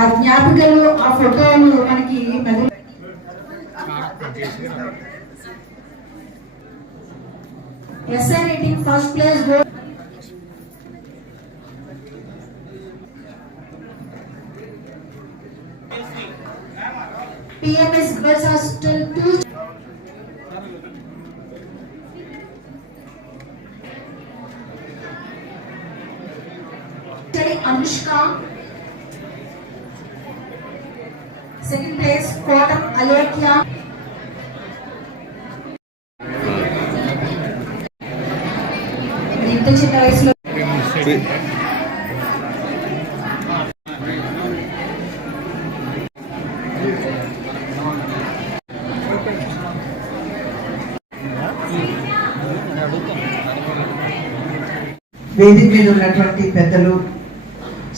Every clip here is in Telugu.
ఆ జ్ఞాపికలు ఆ ఫోటోలు మనకి మెదడు SI rating first place go PMS girls hostel to Anushka second place Kotam Alekhya ఇంత చిన్న వయసులో వేదిక మీద ఉన్నటువంటి పెద్దలు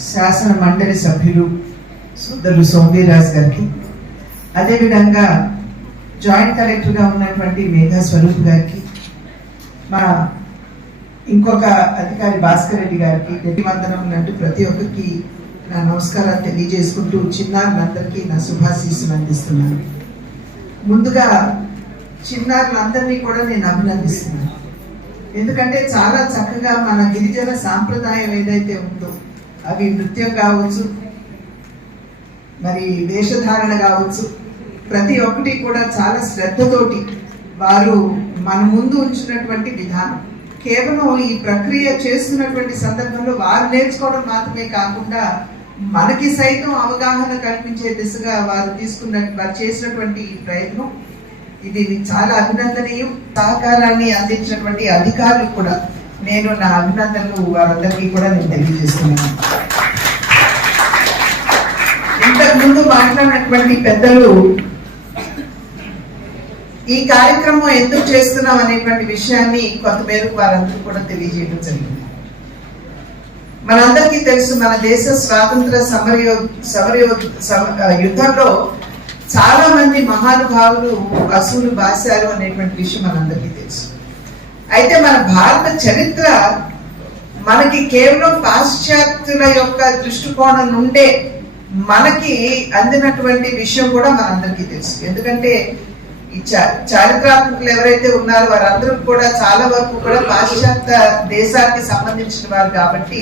శాసన మండలి సభ్యులు సోదరులు సోమవీరాజ్ గారికి. అదేవిధంగా జాయింట్ కలెక్టర్గా ఉన్నటువంటి మేఘా స్వరూప్ గారికి మా ఇంకొక అధికారి భాస్కర్ రెడ్డి గారికి వందనం ఉన్నట్టు ప్రతి ఒక్కరికి నా నమస్కారాలు తెలియజేసుకుంటూ చిన్నారులందరికీ నా శుభాశీస్సులు అందిస్తున్నాను. ముందుగా చిన్నారులందరినీ కూడా నేను అభినందిస్తున్నాను. ఎందుకంటే చాలా చక్కగా మన గిరిజన సాంప్రదాయం ఏదైతే ఉందో అవి నృత్యం కావచ్చు మరి వేషధారణ కావచ్చు ప్రతి ఒక్కటి కూడా చాలా శ్రద్ధతోటి వారు మన ముందు ఉంచినటువంటి విధానం. కేవలం ఈ ప్రక్రియ చేస్తున్నటువంటి సందర్భంలో వారు నేర్చుకోవడం మాత్రమే కాకుండా మనకి సైతం అవగాహన కల్పించే దిశగా వారు తీసుకున్న వారు చేసినటువంటి ఈ ప్రయత్నం ఇది చాలా అభినందనీయం. సహకారాన్ని అందించినటువంటి అధికారులు కూడా నేను నా అభినందనలు వారందరికీ కూడా నేను తెలియజేస్తున్నాను. ఇంతకు ముందు మాట్లాడినటువంటి పెద్దలు ఈ కార్యక్రమం ఎందుకు చేస్తున్నాం అనేటువంటి విషయాన్ని కొంతమేరకు వారందరూ కూడా తెలియజేయడం జరిగింది. మనందరికీ తెలుసు మన దేశ స్వాతంత్ర సమరయో సమరయో యుద్ధంలో చాలా మంది మహానుభావులు అసూలు బాశారు అనేటువంటి విషయం మనందరికీ తెలుసు. అయితే మన భారత చరిత్ర మనకి కేవలం పాశ్చాత్యుల యొక్క దృష్టికోణం నుండే మనకి అందినటువంటి విషయం కూడా మనందరికీ తెలుసు. ఎందుకంటే ఈ చారిత్రాత్మకులు ఎవరైతే ఉన్నారో వారందరూ కూడా చాలా వరకు కూడా పాశ్చాత్య దేశానికి సంబంధించిన వారు కాబట్టి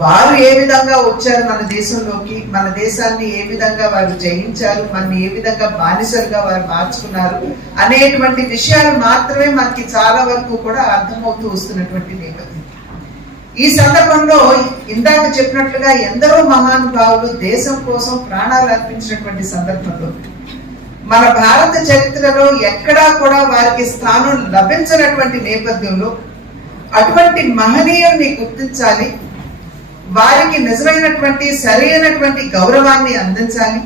వారు ఏ విధంగా వచ్చారు మన దేశంలోకి మన దేశాన్ని ఏ విధంగా వారు జయించారు మన ఏ విధంగా బానిసలుగా వారు మార్చుకున్నారు అనేటువంటి విషయాలు మాత్రమే మనకి చాలా వరకు కూడా అర్థమవుతూ వస్తున్నటువంటి నేపథ్యం. ఈ సందర్భంలో ఇందాక చెప్పినట్లుగా ఎందరో మహానుభావులు దేశం కోసం ప్రాణాలు అర్పించినటువంటి సందర్భంలో మన భారత చరిత్రలో ఎక్కడా కూడా వారికి స్థానం లభించినటువంటి నేపథ్యంలో అటువంటి మహనీయుల్ని గుర్తించాలి వారికి నిజమైనటువంటి సరైనటువంటి గౌరవాన్ని అందించాలి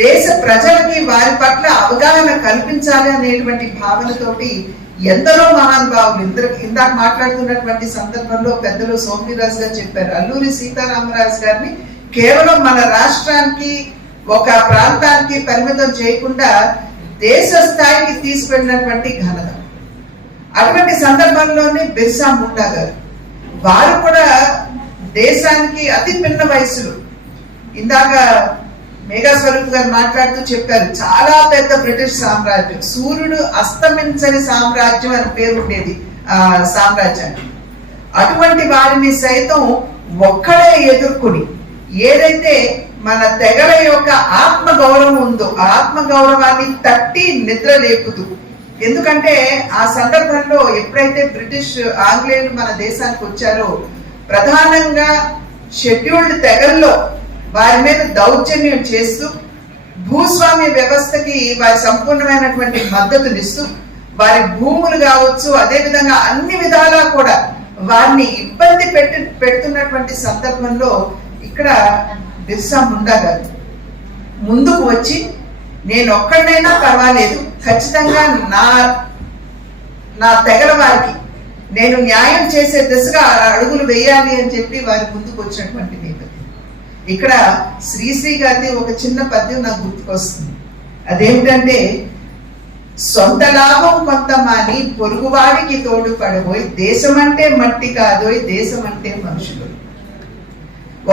దేశ ప్రజలకి వారి పట్ల అవగాహన కల్పించాలి అనేటువంటి భావనతోటి ఎందరో మహానుభావులు ఇందరు ఇందాక మాట్లాడుతున్నటువంటి సందర్భంలో పెద్దలు సోమిరాజు గారు చెప్పారు. అల్లూరి సీతారామరాజు గారిని కేవలం మన రాష్ట్రానికి ఒక ప్రాంతానికి పరిమితం చేయకుండా దేశ స్థాయికి తీసుకెళ్ళినటువంటి ఘనత. అటువంటి సందర్భంలోనే బిర్సా ముండా గారు. వారు కూడా దేశానికి అతి పిన్న వయసులో ఇందాక మేఘా స్వరూప్ గారు మాట్లాడుతూ చెప్పారు చాలా పెద్ద బ్రిటిష్ సామ్రాజ్యం సూర్యుడు అస్తమించని సామ్రాజ్యం అని పేరు ఉండేది ఆ సామ్రాజ్యానికి. అటువంటి వారిని సైతం ఒక్కడే ఎదుర్కొని ఏదైతే మన తెగల యొక్క ఆత్మ గౌరవం ఉందో ఆ ఆత్మ గౌరవాన్ని తట్టి నిద్ర లేపుతూ ఎందుకంటే ఆ సందర్భంలో ఎప్పుడైతే బ్రిటిష్ ఆంగ్లేయులు మన దేశానికి వచ్చారో ప్రధానంగా షెడ్యూల్డ్ తెగల్లో వారి మీద దౌర్జన్యం చేస్తూ భూస్వామ్య వ్యవస్థకి వారి సంపూర్ణమైనటువంటి మద్దతునిస్తూ వారి భూములు కావచ్చు అదేవిధంగా అన్ని విధాలా కూడా వారిని ఇబ్బంది పెట్టి పెడుతున్నటువంటి సందర్భంలో ఇక్కడ బిర్సా ముండా గారు ముందుకు వచ్చి నేను ఒక్కడైనా పర్వాలేదు ఖచ్చితంగా నా నా తెగల వారికి నేను న్యాయం చేసే దిశగా అడుగులు వేయాలి అని చెప్పి వారి ముందుకు వచ్చినటువంటి ఇక్కడ శ్రీశ్రీ గారిది ఒక చిన్న పద్యం నాకు గుర్తుకొస్తుంది. అదేమిటంటే సొంత లాభం కొంత మాని పొరుగువాడికి తోడు పడబోయి దేశమంటే మట్టి కాదోయ్ దేశం అంటే మనుషులు.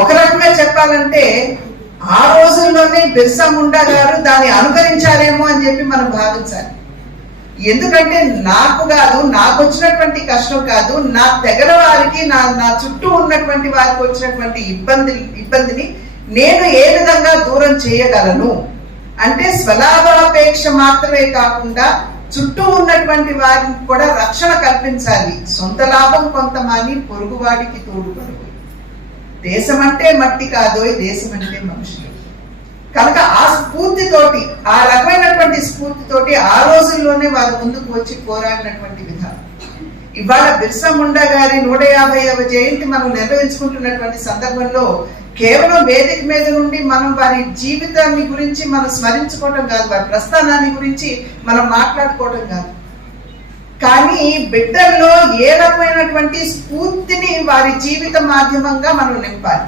ఒక రకంగా చెప్పాలంటే ఆ రోజుల్లోనే బిర్సా ముండా గారు దాన్ని అనుకరించారేమో అని చెప్పి మనం భావించాలి. ఎందుకంటే నాకు కాదు నాకు వచ్చినటువంటి కష్టం కాదు నా తెగల వారికి నా నా చుట్టూ ఉన్నటువంటి వారికి వచ్చినటువంటి ఇబ్బంది ఇబ్బందిని నేను ఏ విధంగా దూరం చేయగలను? అంటే స్వలాభాపేక్ష మాత్రమే కాకుండా చుట్టూ ఉన్నటువంటి వారికి కూడా రక్షణ కల్పించాలి. సొంత లాభం కొంత పొరుగువాడికి తోడుపడు దేశం అంటే మట్టి కాదోయ్ దేశం అంటే మనుషులు. కనుక ఆ స్ఫూర్తితోటి ఆ రకమైనటువంటి స్ఫూర్తితోటి ఆ రోజుల్లోనే వారు ముందుకు వచ్చి పోరాడినటువంటి విధానం. ఇవాళ బిర్సా ముండా గారి నూట యాభైవ జయంతి మనం నిర్వహించుకుంటున్నటువంటి సందర్భంలో కేవలం వేదిక మీద నుండి మనం వారి జీవితాన్ని గురించి మనం స్మరించుకోవటం కాదు వారి ప్రస్థానాన్ని గురించి మనం మాట్లాడుకోవటం కాదు. కానీ బిడ్డల్లో ఏ రకమైనటువంటి స్ఫూర్తిని వారి జీవిత మాధ్యమంగా మనం నింపాలి.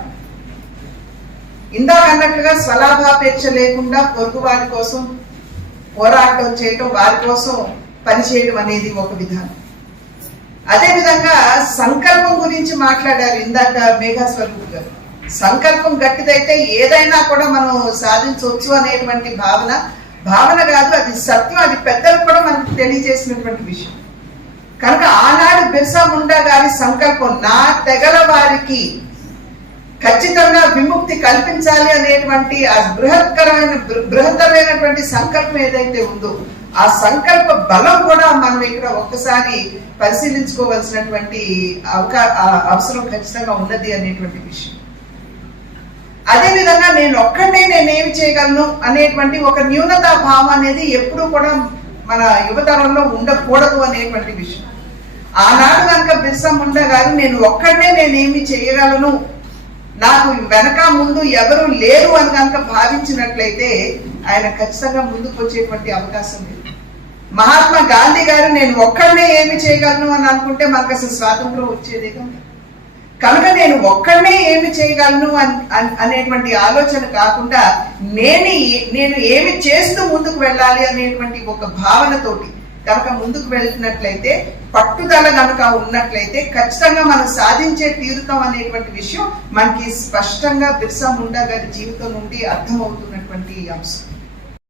ఇందాక అన్నట్లుగా స్వలాభాపేక్ష లేకుండా పొరుగు వారి కోసం పోరాటం చేయటం వారి కోసం పనిచేయడం అనేది ఒక విధానం. అదేవిధంగా సంకల్పం గురించి మాట్లాడారు ఇందాక మేఘా స్వరూప్ గారు. సంకల్పం గట్టిదైతే ఏదైనా కూడా మనం సాధించవచ్చు అనేటువంటి భావన. భావన కాదు అది సత్యం అది పెద్దలు కూడా మనకు తెలియజేసినటువంటి విషయం. కనుక ఆనాడు బిర్సా ముండా గారి సంకల్పం నా తెగల వారికి ఖచ్చితంగా విముక్తి కల్పించాలి అనేటువంటి ఆ బృహత్కరమైన బృ- బృహత్తరమైనటువంటి సంకల్పం ఏదైతే ఉందో ఆ సంకల్ప బలం కూడా మనం ఇక్కడ ఒక్కసారి పరిశీలించుకోవాల్సినటువంటి అవకా ఆ అవసరం ఖచ్చితంగా ఉన్నది అనేటువంటి విషయం. అదే విధంగా నేను ఒక్కడే నేనేమి చేయగలను అనేటువంటి ఒక న్యూనతా భావం అనేది ఎప్పుడూ కూడా మన యువతరంలో ఉండకూడదు అనేటువంటి విషయం. ఆనాడు కనుక బిర్సా ముండా గారు నేను ఒక్కడే నేనేమి చేయగలను నాకు వెనక ముందు ఎవరు లేరు అని కనుక భావించినట్లయితే ఆయన ఖచ్చితంగా ముందుకు వచ్చేటువంటి అవకాశం లేదు. మహాత్మా గాంధీ గారు నేను ఒక్కడనే ఏమి చేయగలను అని అనుకుంటే మనకు అసలు స్వాతంత్రం వచ్చేదే కదా. కనుక నేను ఒక్కడనే ఏమి చేయగలను అని అనేటువంటి ఆలోచన కాకుండా నేను నేను ఏమి చేస్తూ ముందుకు వెళ్ళాలి అనేటువంటి ఒక భావనతోటి కనుక ముందుకు వెళ్తున్నట్లయితే పట్టుదల కనుక ఉన్నట్లయితే ఖచ్చితంగా మనం సాధించే తీరుతాం అనేటువంటి విషయం మనకి స్పష్టంగా బిర్సా ముండా గారి జీవితం నుండి అర్థమవుతున్నటువంటి అంశం.